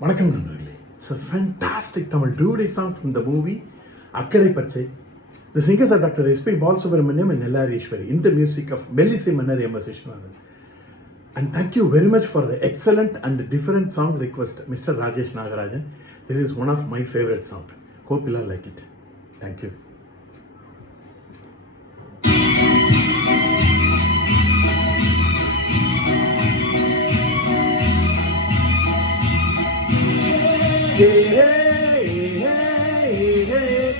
வணக்கம் நண்பர்களே. It's a fantastic Tamil duet song from the movie Akkarai Pachai. The singers are Dr. S.P. Balasubramaniam and Nellari Ishwari in the music of Melissy Mannar M.S. Vishwanathan. And thank you very much for the excellent and different song request, Mr. Rajesh Nagarajan. This is one of my favorite songs. Hope you'll all like it. Thank you. Hey, hey, hey, hey,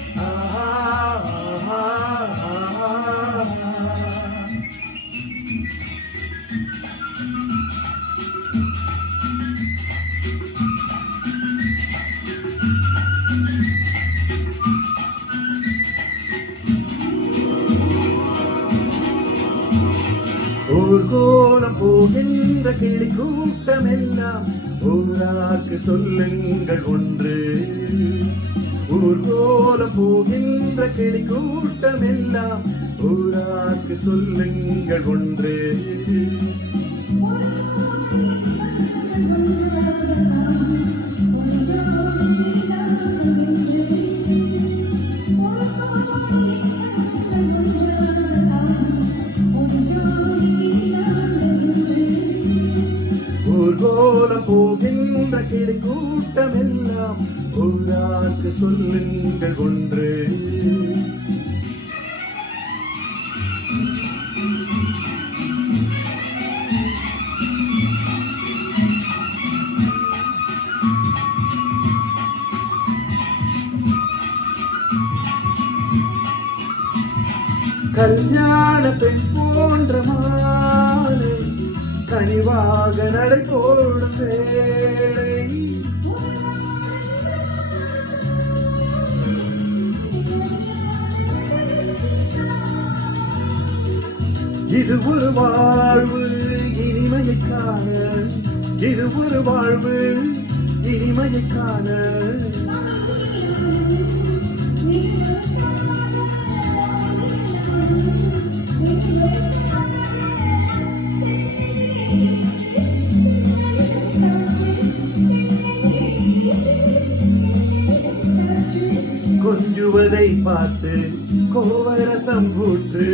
ஊர்கோலம் போகின்ற கிளி கூட்டமெல்லாம் ஊராக்கு சொல்லுங்கள் ஒன்று. ஊர்கோலம் போகின்ற கிளி கூட்டமெல்லாம் ஊராக்கு சொல்லுங்கள் ஒன்று. ஊர்கோலம் போகின்ற கிளி கூட்டமெல்லாம் ஊராக்கு சொல்லுங்கள் ஒன்று. கல்யாண பெண் போன்ற மாலை கனிவாக நடை போடும் வேளை இது ஒரு வாழ்வு இனிமையை காண, இது ஒரு வாழ்வு இனிமையை காண. கொஞ்சுவதை பார்த்து கோவை ரசம் ஊற்று,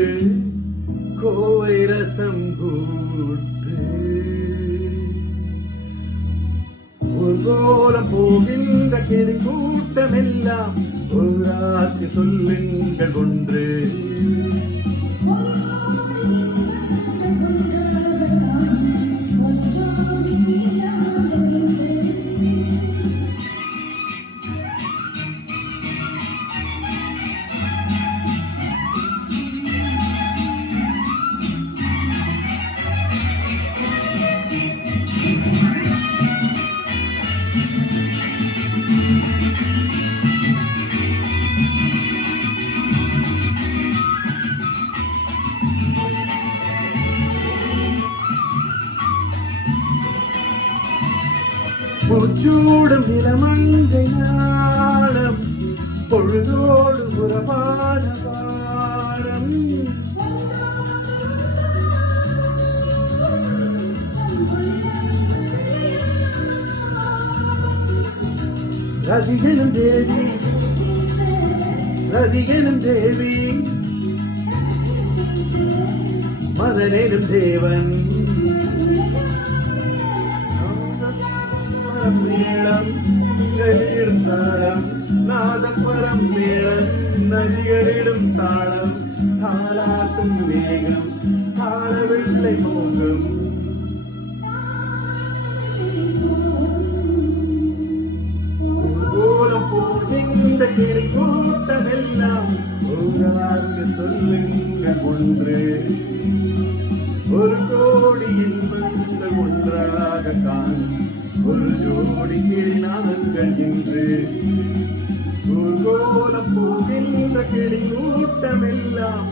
கோவை ரசம் ஊற்று. ஊர்கோலம் போகின்ற கிளி கூட்டமெல்லாம் ஊராக்கு சொல்லுங்கள் ஒன்று. பூச்சூடும் இளமங்கை நாணம் பொழுதோடு உறவாட வாரம். ரதிகனும் தேவி, ரதிகனும் தேவி, மதனேனும் தேவன். மேளம் கலிடும் தாளம் நாதஸ்வரம் மேளம் நதிகளிடும் தாளம் தாளாட்டும் வேகம் தாளவில்லை மோகம். ஊர்கோலம் போகின்ற கிளி கூட்டமெல்லாம் ஊராக்கு சொல்லுங்கள் ஒன்று. ஒரு கோடி இன்பங்கள் ஒன்றாக காணும் ஒரு ஜோடி கிளி நாங்கள் இன்று. ஊர்கோலம் போகின்ற கிளி கூட்டமெல்லாம்